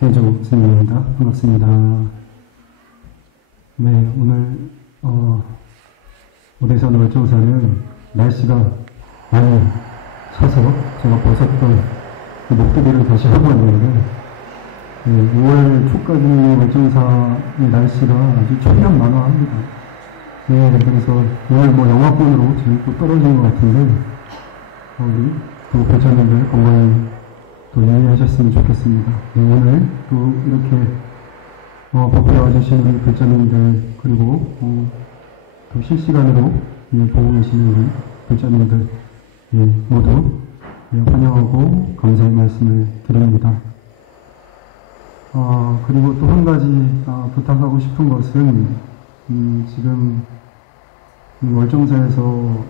해조 스님입니다. 반갑습니다. 네, 오늘 오대산 월정사는 날씨가 많이 차서 제가 벗었던 그 목도리를 다시 하고 왔는데, 5월 초까지 월정사의 날씨가 아주 천연만화합니다. 네, 그래서 오늘 영하권으로 지금 또 떨어진 것 같은데, 우리 또 배자님들 건강히 또 유의하셨으면 좋겠습니다. 네, 오늘 또 이렇게 법회에 와주신 우리 배자님들, 그리고 또 실시간으로 보고 계신 우리 배자님들 모두 환영하고 감사의 말씀을 드립니다. 그리고 또 한 가지 부탁하고 싶은 것은 지금 월정사에서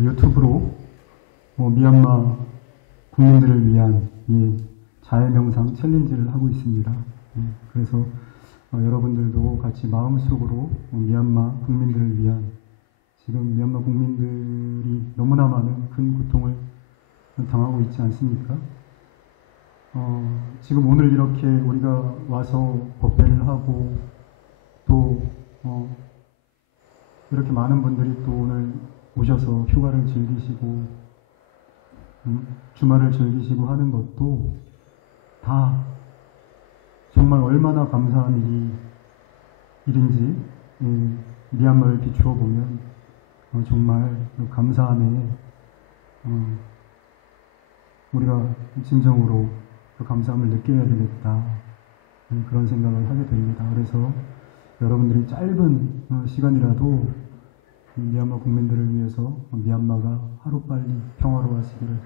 유튜브로 미얀마 국민들을 위한 자해명상 챌린지를 하고 있습니다. 그래서 여러분들도 같이 마음속으로 미얀마 국민들을 위한, 지금 미얀마 국민들이 너무나 많은 큰 고통을 당하고 있지 않습니까? 지금 오늘 이렇게 우리가 와서 법회를 하고 또 이렇게 많은 분들이 또 오늘 오셔서 휴가를 즐기시고 주말을 즐기시고 하는 것도 다 정말 얼마나 감사한 일인지 미얀마를 비추어 보면 정말 감사함에 우리가 진정으로 그 감사함을 느껴야 되겠다, 그런 생각을 하게 됩니다. 그래서 여러분들이 짧은 시간이라도 미얀마 국민들을 위해서 미얀마가 하루빨리 평화로워지기를,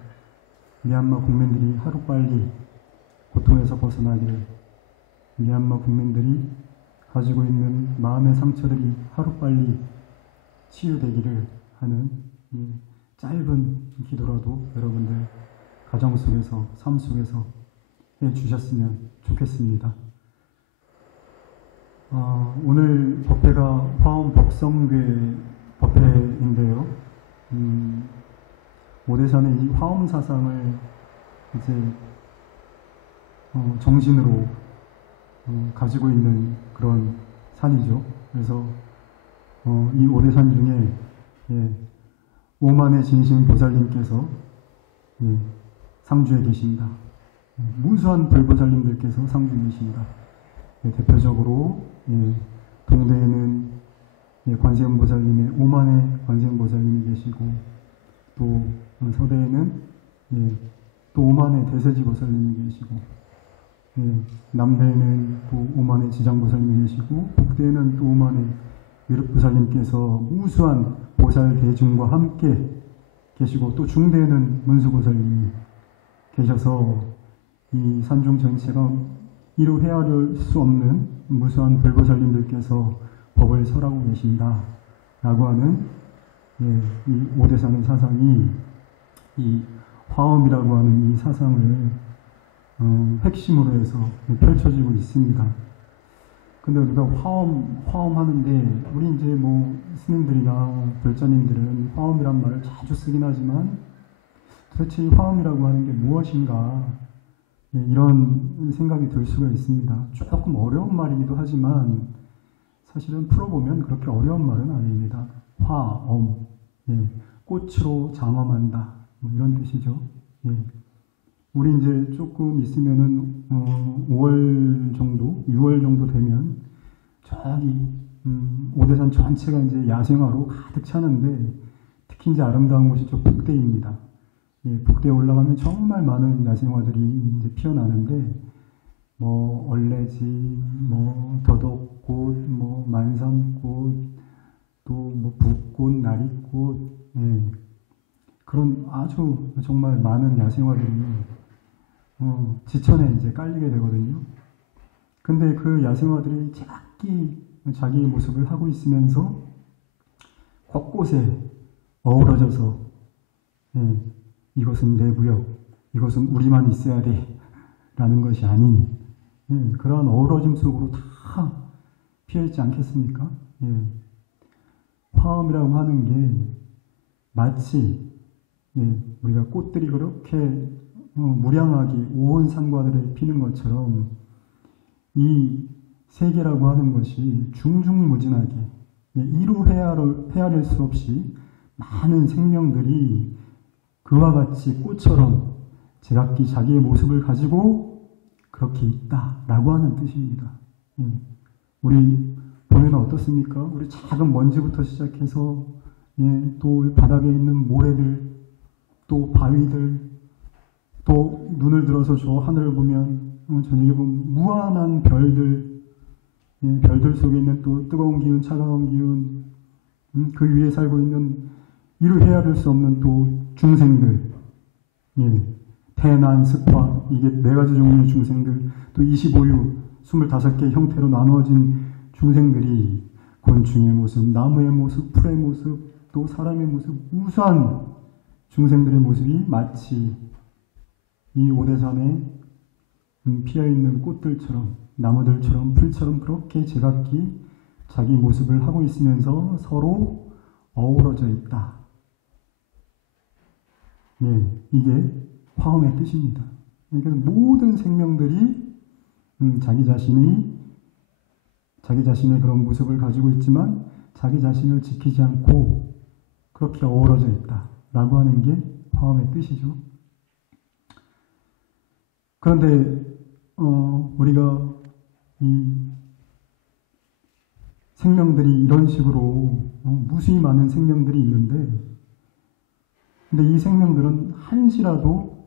미얀마 국민들이 하루빨리 고통에서 벗어나기를, 미얀마 국민들이 가지고 있는 마음의 상처들이 하루빨리 치유되기를 하는 이 짧은 기도라도 여러분들 가정 속에서, 삶 속에서 해주셨으면 좋겠습니다. 오늘 법회가 화엄 법성괴 법회인데요. 오대산의 이 화엄 사상을 이제 정신으로 가지고 있는 그런 산이죠. 그래서 이 오대산 중에 오만의 진심 보살님께서 상주에 계십니다. 무수한 불보살님들께서 상주에 계십니다. 대표적으로 동대에는 관세음보살님의 오만의 관세음보살님이 계시고, 또 서대에는 또 오만의 대세지보살님이 계시고, 남대에는 또 오만의 지장보살님이 계시고, 북대에는 또 오만의 위륵보살님께서 무수한 보살 대중과 함께 계시고, 또 중대에는 문수보살님이 계셔서 이 산중 전체가 이루 헤아릴 수 없는 무수한 불보살님들께서 법을 설하고 계신다 라고 하는 이 오대산의 사상이, 이 화엄이라고 하는 이 사상을 핵심으로 해서 펼쳐지고 있습니다. 근데 우리가 화엄 하는데, 우리 이제 스님들이나 별자님들은 화엄이란 말을 자주 쓰긴 하지만 도대체 이 화엄이라고 하는 게 무엇인가, 이런 생각이 들 수가 있습니다. 조금 어려운 말이기도 하지만 사실은 풀어보면 그렇게 어려운 말은 아닙니다. 화엄, 꽃으로 장엄한다, 이런 뜻이죠. 우리 이제 조금 있으면은 5월 정도, 6월 정도 되면 저기 오대산 전체가 이제 야생화로 가득 차는데, 특히 이제 아름다운 곳이 저 북대입니다. 북대에 올라가면 정말 많은 야생화들이 이제 피어나는데, 얼레지, 더덕꽃, 만삼꽃, 또 붓꽃, 나리꽃, 그런 아주 정말 많은 야생화들이 지천에 이제 깔리게 되거든요. 근데 그 야생화들이 자기 모습을 하고 있으면서 곳곳에 어우러져서 이것은 내 구역, 이것은 우리만 있어야 돼 라는 것이 아닌 그러한 어우러짐 속으로 다 피어있지 않겠습니까? 화엄이라고 하는 게 마치 우리가 꽃들이 그렇게 무량하게 온 산과들에 피는 것처럼 이 세계라고 하는 것이 중중무진하게 이루 헤아릴 수 없이 많은 생명들이 그와 같이 꽃처럼 제각기 자기의 모습을 가지고 그렇게 있다라고 하는 뜻입니다. 우리 보면 어떻습니까? 우리 작은 먼지부터 시작해서 또 바닥에 있는 모래들, 또 바위들, 또 눈을 들어서 저 하늘을 보면 저녁에 보면 무한한 별들, 별들 속에 있는 또 뜨거운 기운, 차가운 기운, 그 위에 살고 있는 이루 헤아릴 수 없는 또 중생들, 태난, 습화, 이게 4가지 종류의 중생들, 또 25유, 25개 형태로 나누어진 중생들이 곤충의 모습, 나무의 모습, 풀의 모습, 또 사람의 모습, 우수한 중생들의 모습이 마치 이 오대산에 피어있는 꽃들처럼, 나무들처럼, 풀처럼 그렇게 제각기 자기 모습을 하고 있으면서 서로 어우러져 있다. 이게 화엄의 뜻입니다. 그러니까 모든 생명들이 자기 자신의 그런 모습을 가지고 있지만 자기 자신을 지키지 않고 그렇게 어우러져 있다라고 하는 게 화엄의 뜻이죠. 그런데 우리가 이 생명들이 이런 식으로 무수히 많은 생명들이 있는데, 근데 이 생명들은 한시라도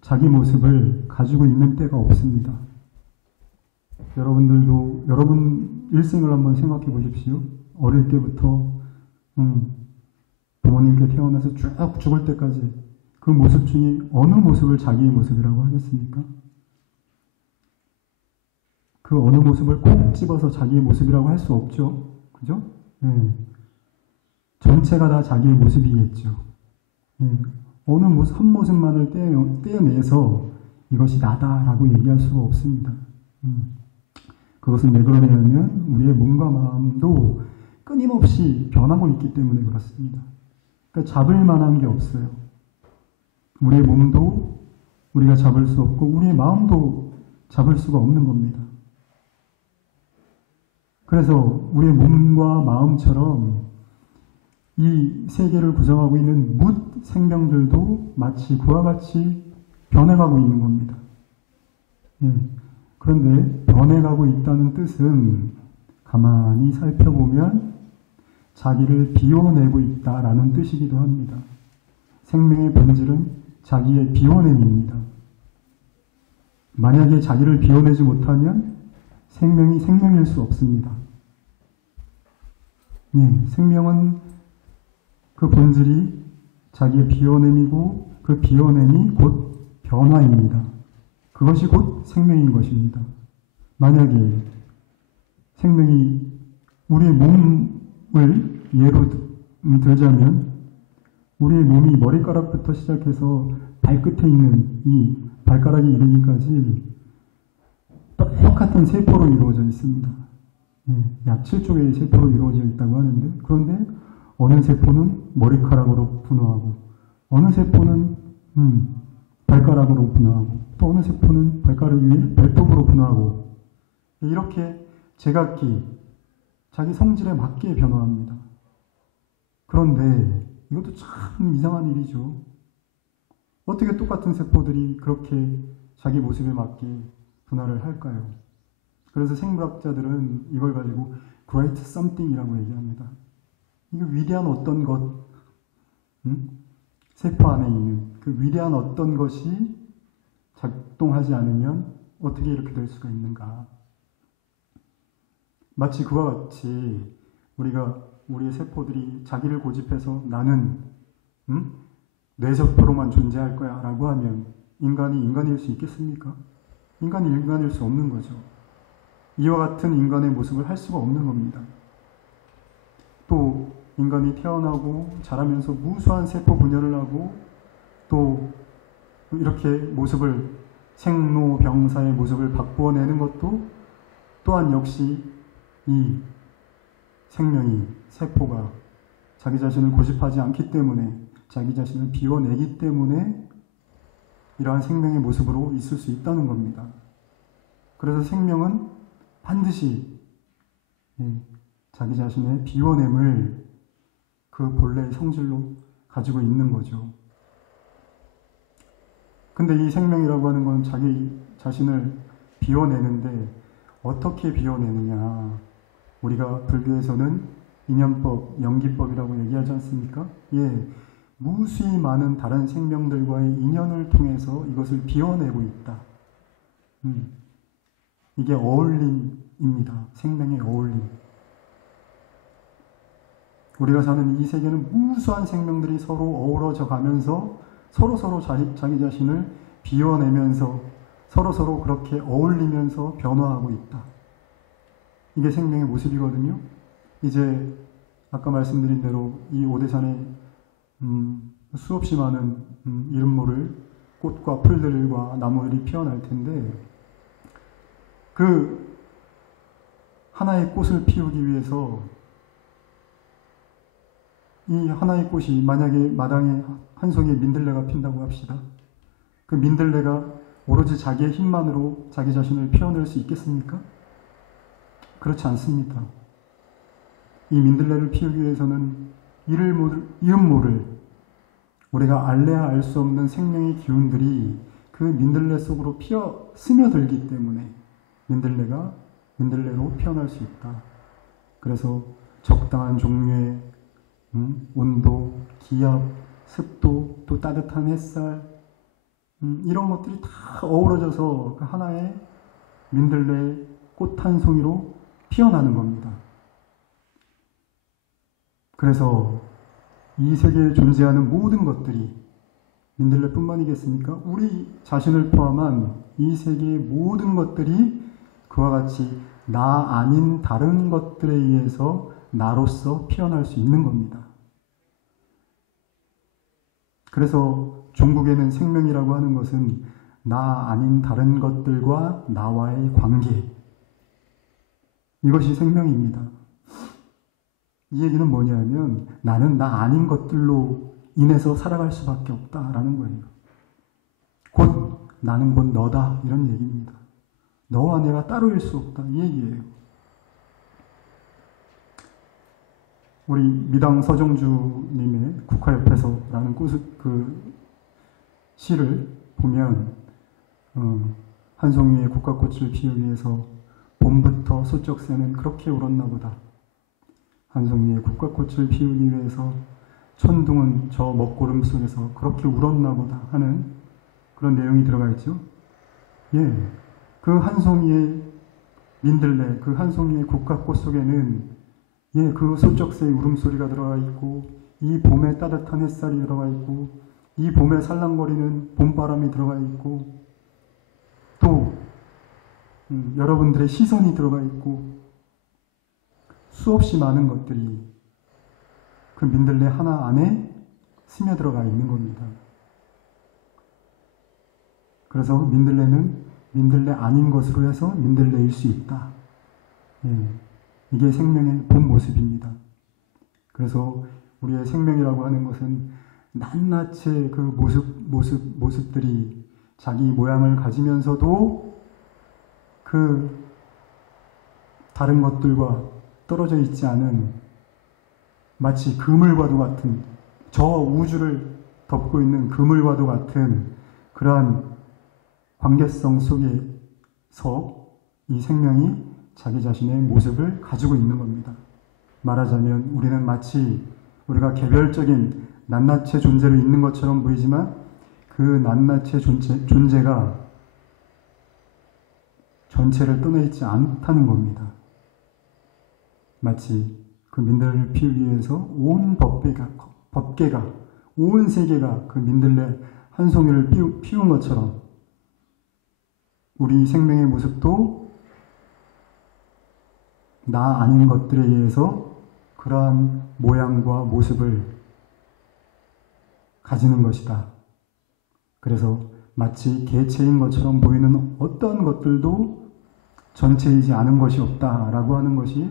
자기 모습을 가지고 있는 때가 없습니다. 여러분들도 여러분 일생을 한번 생각해 보십시오. 어릴 때부터 부모님께 태어나서 쭉 죽을 때까지 그 모습 중에 어느 모습을 자기의 모습이라고 하겠습니까? 그 어느 모습을 꼭 집어서 자기의 모습이라고 할 수 없죠. 그죠? 전체가 다 자기의 모습이겠죠. 어느 모습, 한 모습만을 떼어내서 이것이 나다라고 얘기할 수가 없습니다. 그것은 왜 그러냐면 우리의 몸과 마음도 끊임없이 변하고 있기 때문에 그렇습니다. 그러니까 잡을 만한 게 없어요. 우리의 몸도 우리가 잡을 수 없고 우리의 마음도 잡을 수가 없는 겁니다. 그래서 우리의 몸과 마음처럼 이 세계를 구성하고 있는 뭇 생명들도 마치 그와 같이 변해가고 있는 겁니다. 그런데 변해가고 있다는 뜻은 가만히 살펴보면 자기를 비워내고 있다라는 뜻이기도 합니다. 생명의 본질은 자기의 비워냄입니다. 만약에 자기를 비워내지 못하면 생명이 생명일 수 없습니다. 생명은 그 본질이 자기의 비워냄이고 그 비워냄이 곧 변화입니다. 그것이 곧 생명인 것입니다. 만약에 생명이 우리의 몸을 예로 들자면 우리의 몸이 머리카락부터 시작해서 발끝에 있는 이 발가락에 이르기까지 똑같은 세포로 이루어져 있습니다. 약 7조의 세포로 이루어져 있다고 하는데, 그런데 어느 세포는 머리카락으로 분화하고 어느 세포는 발가락으로 분화하고 또 어느 세포는 발가락 위에 발톱으로 분화하고 이렇게 제각기 자기 성질에 맞게 변화합니다. 그런데 이것도 참 이상한 일이죠. 어떻게 똑같은 세포들이 그렇게 자기 모습에 맞게 분화를 할까요? 그래서 생물학자들은 이걸 가지고 great something이라고 얘기합니다. 이게 위대한 어떤 것, 세포 안에 있는 그 위대한 어떤 것이 작동하지 않으면 어떻게 이렇게 될 수가 있는가. 마치 그와 같이 우리의 세포들이 자기를 고집해서 나는 뇌세포로만 존재할 거야 라고 하면 인간이 인간일 수 있겠습니까? 인간이 인간일 수 없는 거죠. 이와 같은 인간의 모습을 할 수가 없는 겁니다. 또 인간이 태어나고 자라면서 무수한 세포 분열을 하고 또 이렇게 모습을 생로병사의 모습을 바꾸어내는 것도 또한 역시 이 생명이 세포가 자기 자신을 고집하지 않기 때문에 자기 자신을 비워내기 때문에 이러한 생명의 모습으로 있을 수 있다는 겁니다. 그래서 생명은 반드시 자기 자신의 비워냄을 그 본래의 성질로 가지고 있는 거죠. 근데 이 생명이라고 하는 건 자기 자신을 비워내는데 어떻게 비워내느냐. 우리가 불교에서는 인연법, 연기법이라고 얘기하지 않습니까? 무수히 많은 다른 생명들과의 인연을 통해서 이것을 비워내고 있다. 이게 어울림입니다. 생명의 어울림. 우리가 사는 이 세계는 무수한 생명들이 서로 어우러져 가면서 서로서로 자기 자신을 비워내면서 서로서로 그렇게 어울리면서 변화하고 있다. 이게 생명의 모습이거든요. 이제 아까 말씀드린 대로 이 오대산에 수없이 많은 이름 모를 꽃과 풀들과 나무들이 피어날 텐데 그 하나의 꽃을 피우기 위해서 이 하나의 꽃이 만약에 마당에 한 송이의 민들레가 핀다고 합시다. 그 민들레가 오로지 자기의 힘만으로 자기 자신을 피워낼 수 있겠습니까? 그렇지 않습니다. 이 민들레를 피우기 위해서는 이름 모를 우리가 알래야 알 수 없는 생명의 기운들이 그 민들레 속으로 스며들기 때문에 민들레로 피어날 수 있다. 그래서 적당한 종류의 온도, 기압, 습도, 또 따뜻한 햇살 이런 것들이 다 어우러져서 그 하나의 민들레 꽃 한 송이로 피어나는 겁니다. 그래서 이 세계에 존재하는 모든 것들이 민들레뿐만이겠습니까? 우리 자신을 포함한 이 세계의 모든 것들이 그와 같이 나 아닌 다른 것들에 의해서 나로서 피어날 수 있는 겁니다. 그래서 중국에는 생명이라고 하는 것은 나 아닌 다른 것들과 나와의 관계, 이것이 생명입니다. 이 얘기는 뭐냐면 나는 나 아닌 것들로 인해서 살아갈 수밖에 없다라는 거예요. 나는 곧 너다 이런 얘기입니다. 너와 내가 따로일 수 없다 이 얘기예요. 우리 미당 서정주님의 국화옆에서라는 그 시를 보면 한 송이의 국화꽃을 피우기 위해서 봄부터 소쩍새는 그렇게 울었나 보다. 한 송이의 국화꽃을 피우기 위해서 천둥은 저 먹구름 속에서 그렇게 울었나 보다 하는 그런 내용이 들어가 있죠. 그 한 송이의 민들레, 그 한 송이의 국화꽃 속에는 그 소쩍새의 울음소리가 들어가 있고 이 봄의 따뜻한 햇살이 들어가 있고 이 봄에 살랑거리는 봄바람이 들어가 있고 또 여러분들의 시선이 들어가 있고 수없이 많은 것들이 그 민들레 하나 안에 스며들어가 있는 겁니다. 그래서 민들레는 민들레 아닌 것으로 해서 민들레일 수 있다. 이게 생명의 본 모습입니다. 그래서 우리의 생명이라고 하는 것은 낱낱이 그 모습들이 자기 모양을 가지면서도 그 다른 것들과 떨어져 있지 않은 마치 그물과도 같은 저 우주를 덮고 있는 그물과도 같은 그러한 관계성 속에서 이 생명이 자기 자신의 모습을 가지고 있는 겁니다. 말하자면 우리는 마치 우리가 개별적인 낱낱의 존재로 있는 것처럼 보이지만 그 낱낱의 존재가 전체를 떠나있지 않다는 겁니다. 마치 그 민들레를 피우기 위해서 온 법계가 온 세계가 그 민들레 한 송이를 피운 것처럼 우리 생명의 모습도 나 아닌 것들에 의해서 그러한 모양과 모습을 가지는 것이다. 그래서 마치 개체인 것처럼 보이는 어떤 것들도 전체이지 않은 것이 없다라고 하는 것이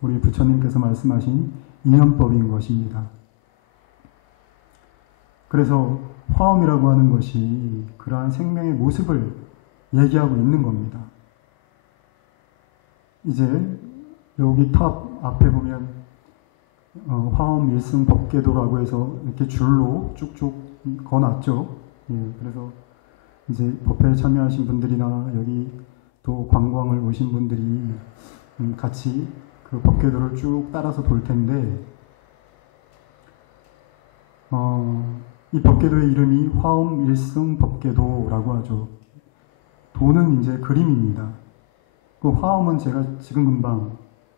우리 부처님께서 말씀하신 인연법인 것입니다. 그래서 화엄이라고 하는 것이 그러한 생명의 모습을 얘기하고 있는 겁니다. 이제 여기 탑 앞에 보면 화엄 일승 법계도라고 해서 이렇게 줄로 쭉쭉 거놨죠. 예, 그래서 이제 법회에 참여하신 분들이나 여기 또 관광을 오신 분들이 같이 그 법계도를 쭉 따라서 돌 텐데, 이 법계도의 이름이 화엄 일승 법계도라고 하죠. 도는 이제 그림입니다. 그 화엄은 제가 지금 금방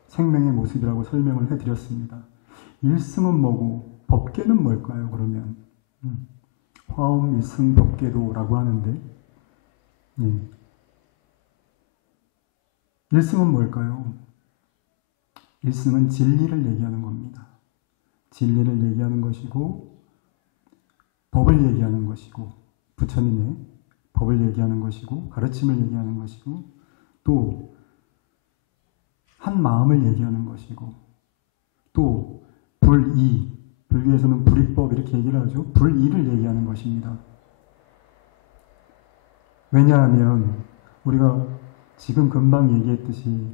생명의 모습이라고 설명을 해드렸습니다. 일승은 뭐고 법계는 뭘까요? 그러면 화엄 일승 법계도라고 하는데, 예. 일승은 뭘까요? 일승은 진리를 얘기하는 겁니다. 진리를 얘기하는 것이고 법을 얘기하는 것이고 부처님의 법을 얘기하는 것이고 가르침을 얘기하는 것이고 또 한 마음을 얘기하는 것이고 또 불이, 불교에서는 불이법 이렇게 얘기를 하죠. 불이를 얘기하는 것입니다. 왜냐하면 우리가 지금 금방 얘기했듯이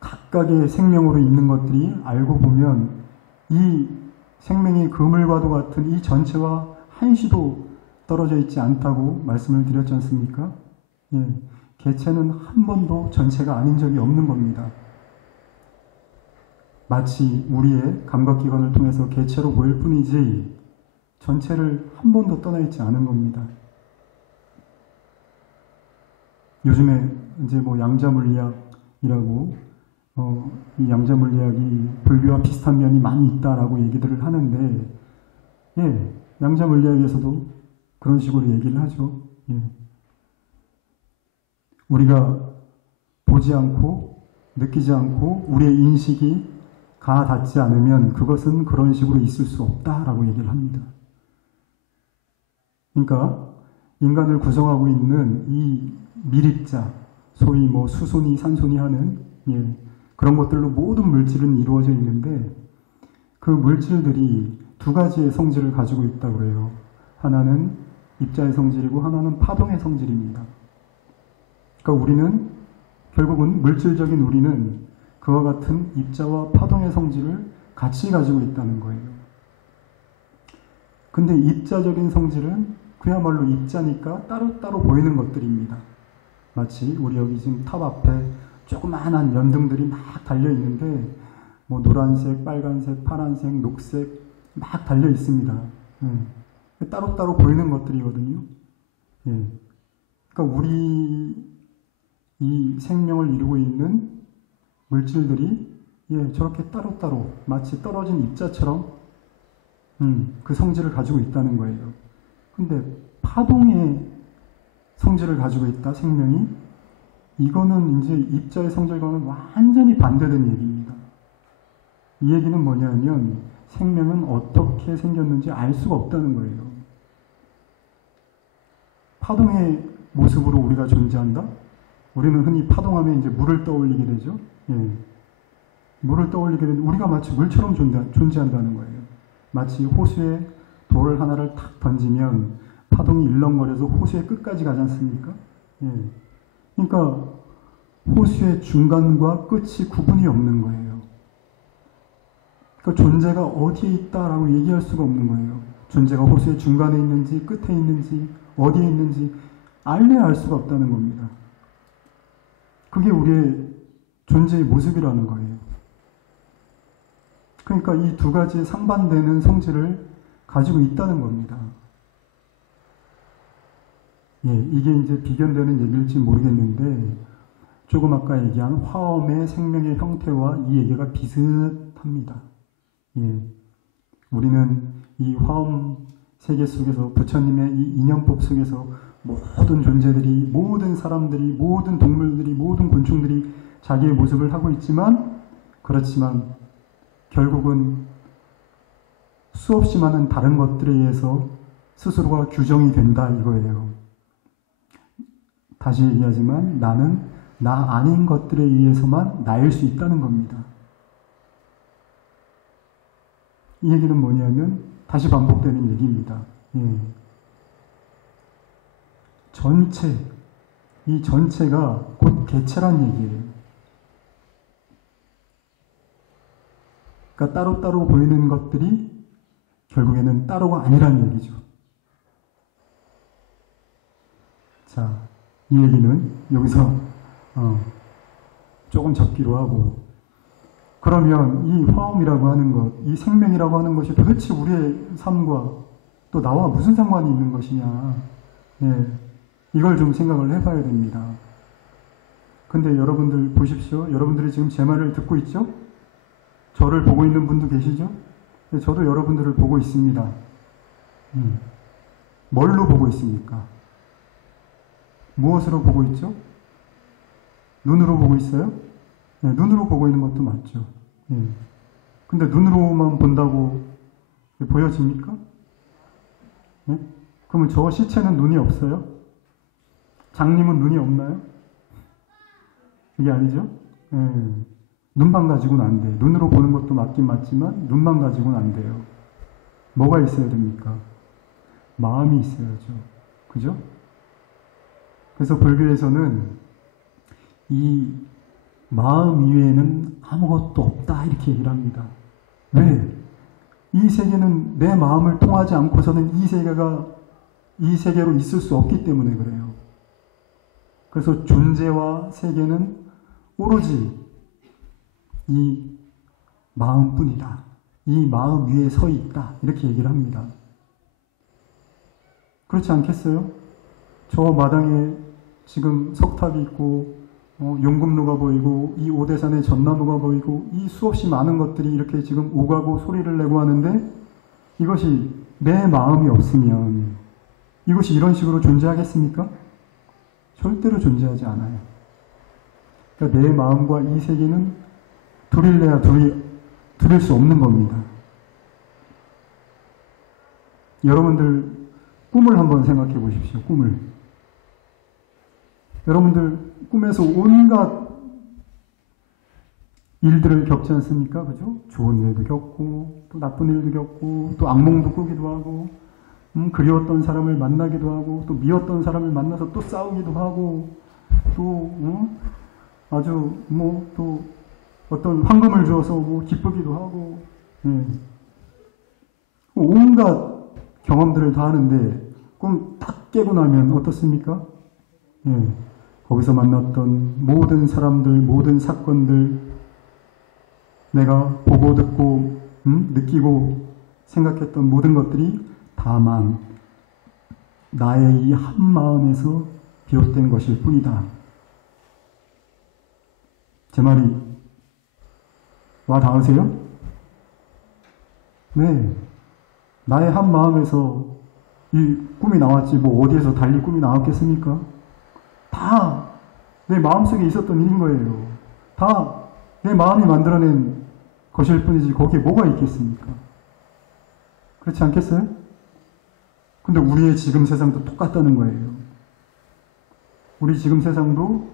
각각의 생명으로 있는 것들이 알고 보면 이 생명이 그물과도 같은 이 전체와 한시도 떨어져 있지 않다고 말씀을 드렸지 않습니까? 예, 개체는 한 번도 전체가 아닌 적이 없는 겁니다. 마치 우리의 감각기관을 통해서 개체로 보일 뿐이지 전체를 한 번도 떠나 있지 않은 겁니다. 요즘에 이제 뭐 양자물리학이라고 이 양자물리학이 불교와 비슷한 면이 많이 있다라고 얘기들을 하는데, 예, 양자물리학에서도 그런 식으로 얘기를 하죠. 예. 우리가 보지 않고 느끼지 않고 우리의 인식이 가닿지 않으면 그것은 그런 식으로 있을 수 없다라고 얘기를 합니다. 그러니까 인간을 구성하고 있는 이 밀입자, 소위 뭐 수소니 산소니 하는, 예, 그런 것들로 모든 물질은 이루어져 있는데 그 물질들이 두 가지의 성질을 가지고 있다고 그래요. 하나는 입자의 성질이고 하나는 파동의 성질입니다. 그러니까 우리는 결국은 물질적인 우리는 그와 같은 입자와 파동의 성질을 같이 가지고 있다는 거예요. 근데 입자적인 성질은 그야말로 입자니까 따로따로 보이는 것들입니다. 마치 우리 여기 지금 탑 앞에 조그마한 연등들이 막 달려있는데 뭐 노란색, 빨간색, 파란색, 녹색 막 달려 있습니다. 예. 따로따로 보이는 것들이거든요. 예. 그러니까 우리 이 생명을 이루고 있는 물질들이, 예, 저렇게 따로따로 마치 떨어진 입자처럼 그 성질을 가지고 있다는 거예요. 근데 파동의 성질을 가지고 있다, 생명이. 이거는 이제 입자의 성질과는 완전히 반대된 얘기입니다. 이 얘기는 뭐냐면 생명은 어떻게 생겼는지 알 수가 없다는 거예요. 파동의 모습으로 우리가 존재한다? 우리는 흔히 파동하면 이제 물을 떠올리게 되죠. 예. 물을 떠올리게 되는데 우리가 마치 물처럼 존재한다는 거예요. 마치 호수에 돌 하나를 탁 던지면 파동이 일렁거려서 호수의 끝까지 가지 않습니까? 예. 그러니까 호수의 중간과 끝이 구분이 없는 거예요. 그러니까 존재가 어디에 있다라고 얘기할 수가 없는 거예요. 존재가 호수의 중간에 있는지 끝에 있는지 어디에 있는지 알래야 알 수가 없다는 겁니다. 그게 우리의 존재의 모습이라는 거예요. 그러니까 이 두 가지의 상반되는 성질을 가지고 있다는 겁니다. 예, 이게 이제 비견되는 얘기일지 모르겠는데 조금 아까 얘기한 화엄의 생명의 형태와 이 얘기가 비슷합니다. 예, 우리는 이 화엄 세계 속에서 부처님의 이 인연법 속에서 모든 존재들이, 모든 사람들이, 모든 동물들이, 모든 곤충들이 자기의 모습을 하고 있지만, 그렇지만 결국은 수없이 많은 다른 것들에 의해서 스스로가 규정이 된다 이거예요. 다시 얘기하지만 나는 나 아닌 것들에 의해서만 나일 수 있다는 겁니다. 이 얘기는 뭐냐면 다시 반복되는 얘기입니다. 예. 전체, 이 전체가 곧 개체란 얘기예요. 그러니까 따로따로 보이는 것들이 결국에는 따로가 아니란 얘기죠. 자, 이 얘기는 여기서 조금 접기로 하고, 그러면 이 화음이라고 하는 것, 이 생명이라고 하는 것이 도대체 우리의 삶과 또 나와 무슨 상관이 있는 것이냐. 예, 이걸 좀 생각을 해봐야 됩니다. 근데 여러분들 보십시오. 여러분들이 지금 제 말을 듣고 있죠? 저를 보고 있는 분도 계시죠? 네, 저도 여러분들을 보고 있습니다. 뭘로 보고 있습니까? 무엇으로 보고 있죠? 눈으로 보고 있어요? 네, 눈으로 보고 있는 것도 맞죠. 네. 근데 눈으로만 본다고 보여집니까? 네? 그러면 저 시체는 눈이 없어요? 장님은 눈이 없나요? 이게 아니죠? 네. 눈만 가지고는 안 돼요. 눈으로 보는 것도 맞긴 맞지만 눈만 가지고는 안 돼요. 뭐가 있어야 됩니까? 마음이 있어야죠. 그죠? 그래서 불교에서는 이 마음 이외에는 아무것도 없다 이렇게 얘기를 합니다. 왜? 이 세계는 내 마음을 통하지 않고서는 이 세계가 이 세계로 있을 수 없기 때문에 그래요. 그래서 존재와 세계는 오로지 이 마음뿐이다. 이 마음 위에 서 있다. 이렇게 얘기를 합니다. 그렇지 않겠어요? 저 마당에 지금 석탑이 있고 용금루가 보이고 이 오대산에 전나무가 보이고 이 수없이 많은 것들이 이렇게 지금 오가고 소리를 내고 하는데 이것이 내 마음이 없으면 이것이 이런 식으로 존재하겠습니까? 절대로 존재하지 않아요. 그러니까 내 마음과 이 세계는 둘일래야 둘일 수 없는 겁니다. 여러분들 꿈을 한번 생각해 보십시오. 꿈을. 여러분들 꿈에서 온갖 일들을 겪지 않습니까? 그죠? 좋은 일도 겪고 또 나쁜 일도 겪고 또 악몽도 꾸기도 하고 그리웠던 사람을 만나기도 하고 또 미웠던 사람을 만나서 또 싸우기도 하고 또 아주 또 어떤 황금을 주어서 기쁘기도 하고 온갖 경험들을 다 하는데 꿈 딱 깨고 나면 어떻습니까? 거기서 만났던 모든 사람들, 모든 사건들, 내가 보고 듣고 느끼고 생각했던 모든 것들이 다만 나의 이 한 마음에서 비롯된 것일 뿐이다. 제 말이 와 닿으세요? 네. 나의 한 마음에서 이 꿈이 나왔지 뭐 어디에서 달리 꿈이 나왔겠습니까? 다 내 마음속에 있었던 일인 거예요. 다 내 마음이 만들어낸 것일 뿐이지 거기에 뭐가 있겠습니까? 그렇지 않겠어요? 근데 우리의 지금 세상도 똑같다는 거예요. 우리 지금 세상도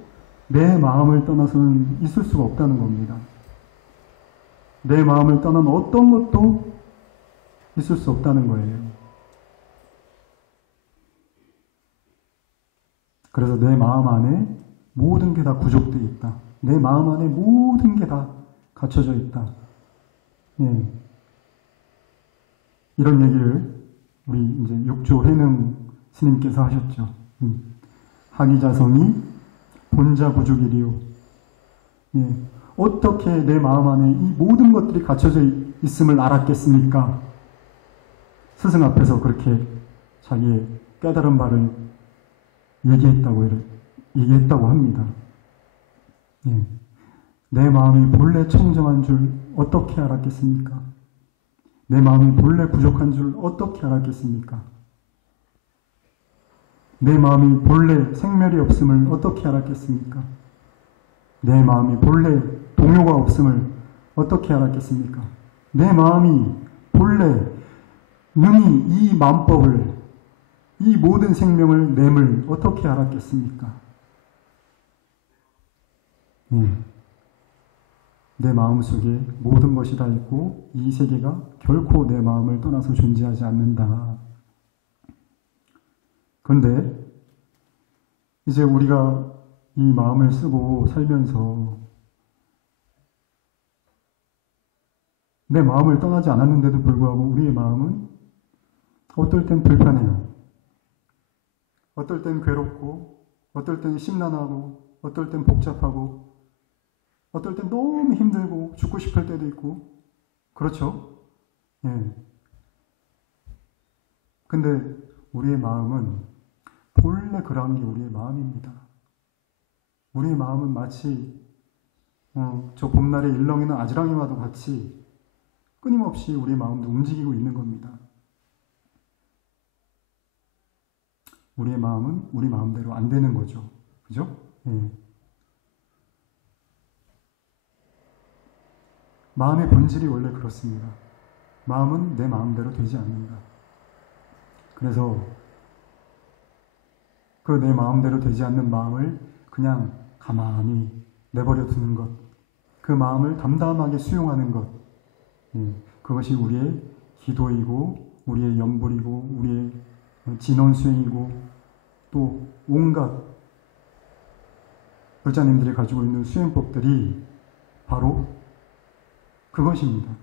내 마음을 떠나서는 있을 수가 없다는 겁니다. 내 마음을 떠난 어떤 것도 있을 수 없다는 거예요. 그래서 내 마음 안에 모든 게 다 구족되어 있다. 내 마음 안에 모든 게 다 갖춰져 있다. 예. 이런 얘기를 우리 이제 육조 해능 스님께서 하셨죠. 하기자성이 본자구죽이리요. 예. 어떻게 내 마음 안에 이 모든 것들이 갖춰져 있음을 알았겠습니까? 스승 앞에서 그렇게 자기의 깨달은 바를 얘기했다고 합니다. 예. 내 마음이 본래 청정한 줄 어떻게 알았겠습니까? 내 마음이 본래 부족한 줄 어떻게 알았겠습니까? 내 마음이 본래 생멸이 없음을 어떻게 알았겠습니까? 내 마음이 본래 동요가 없음을 어떻게 알았겠습니까? 내 마음이 본래 능히 이 만법을, 이 모든 생명을 냄을 어떻게 알았겠습니까? 내 마음속에 모든 것이 다 있고 이 세계가 결코 내 마음을 떠나서 존재하지 않는다. 그런데 이제 우리가 이 마음을 쓰고 살면서 내 마음을 떠나지 않았는데도 불구하고 우리의 마음은 어떨 땐 불편해요. 어떨 땐 괴롭고, 어떨 땐 심란하고, 어떨 땐 복잡하고, 어떨 땐 너무 힘들고 죽고 싶을 때도 있고, 그렇죠? 예. 근데 우리의 마음은 본래 그러한 게 우리의 마음입니다. 우리의 마음은 마치 저 봄날의 일렁이는 아지랑이와도 같이 끊임없이 우리의 마음도 움직이고 있는 겁니다. 우리의 마음은 우리 마음대로 안 되는 거죠. 그죠? 예. 마음의 본질이 원래 그렇습니다. 마음은 내 마음대로 되지 않는다. 그래서 그 내 마음대로 되지 않는 마음을 그냥 가만히 내버려 두는 것, 그 마음을 담담하게 수용하는 것, 그것이 우리의 기도이고 우리의 염불이고 우리의 진언수행이고 또 온갖 불자님들이 가지고 있는 수행법들이 바로 그것입니다.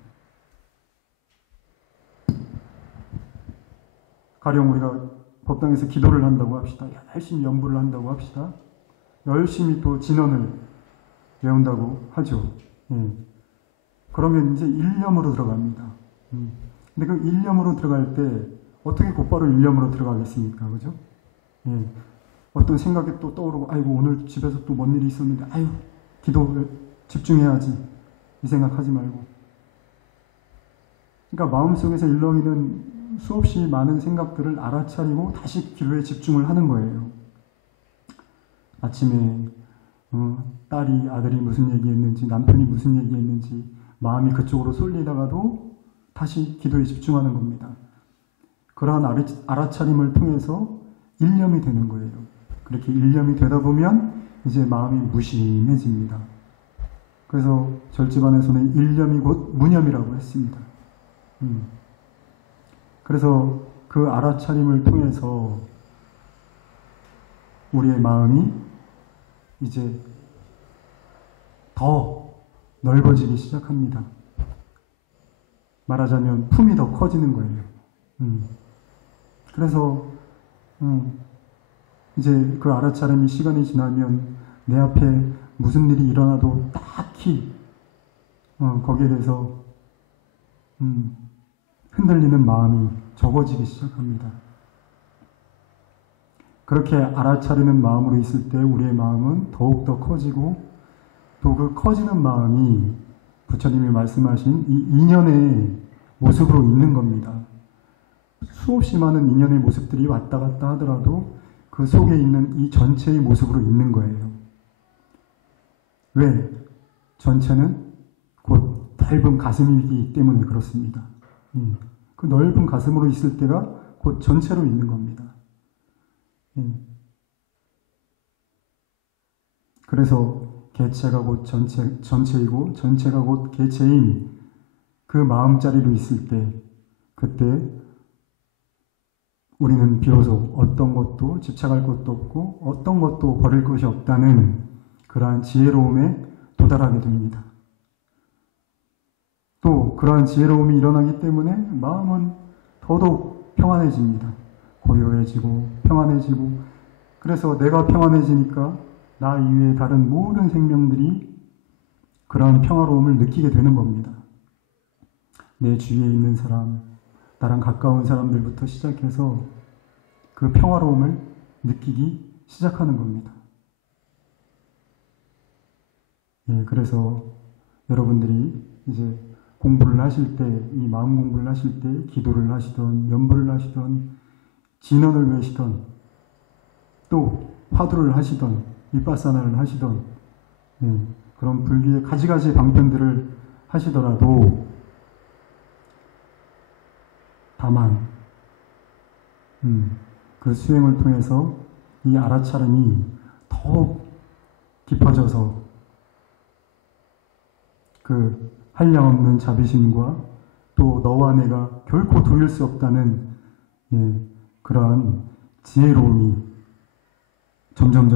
가령 우리가 법당에서 기도를 한다고 합시다. 열심히 염불을 한다고 합시다. 열심히 또 진언을 외운다고 하죠. 그러면 이제 일념으로 들어갑니다. 근데 그 일념으로 들어갈 때 어떻게 곧바로 일념으로 들어가겠습니까? 그죠? 어떤 생각이 또 떠오르고, 아이고, 오늘 집에서 또 뭔 일이 있었는데, 아유, 기도에 집중해야지. 이 생각하지 말고. 그러니까 마음속에서 일렁이는 수없이 많은 생각들을 알아차리고 다시 기도에 집중을 하는 거예요. 아침에 딸이 아들이 무슨 얘기했는지, 남편이 무슨 얘기했는지 마음이 그쪽으로 쏠리다가도 다시 기도에 집중하는 겁니다. 그러한 알아차림을 통해서 일념이 되는 거예요. 그렇게 일념이 되다 보면 이제 마음이 무심해집니다. 그래서 절집안에서는 일념이 곧 무념이라고 했습니다. 그래서 그 알아차림을 통해서 우리의 마음이 이제 더 넓어지기 시작합니다. 말하자면 품이 더 커지는 거예요. 그래서 이제 그 알아차림이 시간이 지나면 내 앞에 무슨 일이 일어나도 딱히 거기에 대해서 흔들리는 마음이 적어지기 시작합니다. 그렇게 알아차리는 마음으로 있을 때 우리의 마음은 더욱더 커지고 또 그 커지는 마음이 부처님이 말씀하신 이 인연의 모습으로 있는 겁니다. 수없이 많은 인연의 모습들이 왔다 갔다 하더라도 그 속에 있는 이 전체의 모습으로 있는 거예요. 왜? 전체는 곧 넓은 가슴이기 때문에 그렇습니다. 그 넓은 가슴으로 있을 때가 곧 전체로 있는 겁니다. 그래서 개체가 곧 전체이고 전체가 곧 개체인 그 마음자리로 있을 때 그때 우리는 비로소 어떤 것도 집착할 것도 없고 어떤 것도 버릴 것이 없다는 그러한 지혜로움에 도달하게 됩니다. 또 그러한 지혜로움이 일어나기 때문에 마음은 더더욱 평안해집니다. 고요해지고 평안해지고 그래서 내가 평안해지니까 나 이외의 다른 모든 생명들이 그러한 평화로움을 느끼게 되는 겁니다. 내 주위에 있는 사람, 나랑 가까운 사람들부터 시작해서 그 평화로움을 느끼기 시작하는 겁니다. 그래서 여러분들이 이제 공부를 하실 때, 이 마음 공부를 하실 때 기도를 하시던, 염불을 하시던, 진언을 외시던, 또 화두를 하시던, 윗바사나를 하시던, 그런 불교의 가지가지 방편들을 하시더라도 다만 그 수행을 통해서 이 알아차림이 더욱 깊어져서 그 한량없는 자비심과 또 너와 내가 결코 돌릴 수 없다는 그러한 지혜로움이 점점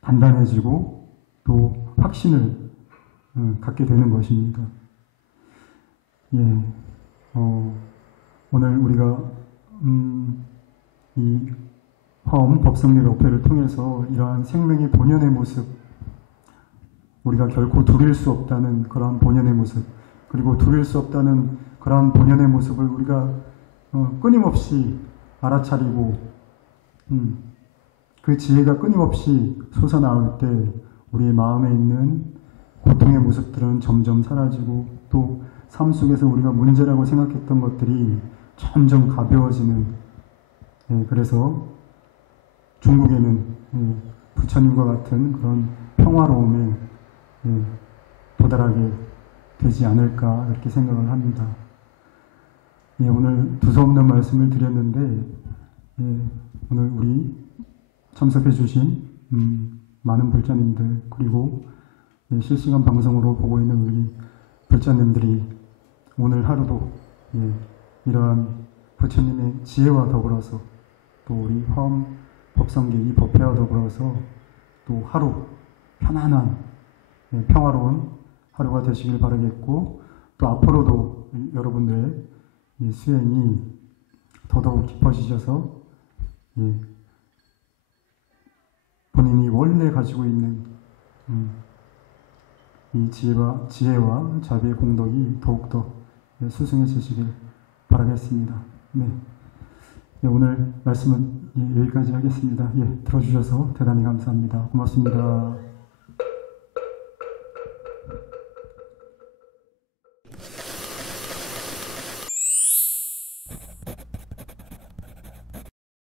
단단해지고 또 확신을 갖게 되는 것입니다. 예, 오늘 우리가 이 화엄 법성예배를 통해서 이러한 생명의 본연의 모습, 우리가 결코 두릴 수 없다는 그러한 본연의 모습, 그리고 두릴 수 없다는 그러한 본연의 모습을 우리가 끊임없이 알아차리고 그 지혜가 끊임없이 솟아나올 때 우리의 마음에 있는 고통의 모습들은 점점 사라지고 또 삶 속에서 우리가 문제라고 생각했던 것들이 점점 가벼워지는, 그래서 중국에는 부처님과 같은 그런 평화로움에 도달하게 되지 않을까 이렇게 생각을 합니다. 오늘 두서없는 말씀을 드렸는데 오늘 우리 참석해 주신 많은 불자님들 그리고 실시간 방송으로 보고 있는 우리 불자님들이 오늘 하루도 이러한 부처님의 지혜와 더불어서 또 우리 화엄 법성계 이 법회와 더불어서 또 하루 편안한 평화로운 하루가 되시길 바라겠고 또 앞으로도 여러분들의 수행이 더더욱 깊어지셔서 본인이 원래 가지고 있는 이 지혜와 자비의 공덕이 더욱더 수승해지시길 바라겠습니다. 오늘 말씀은 여기까지 하겠습니다. 들어주셔서 대단히 감사합니다. 고맙습니다.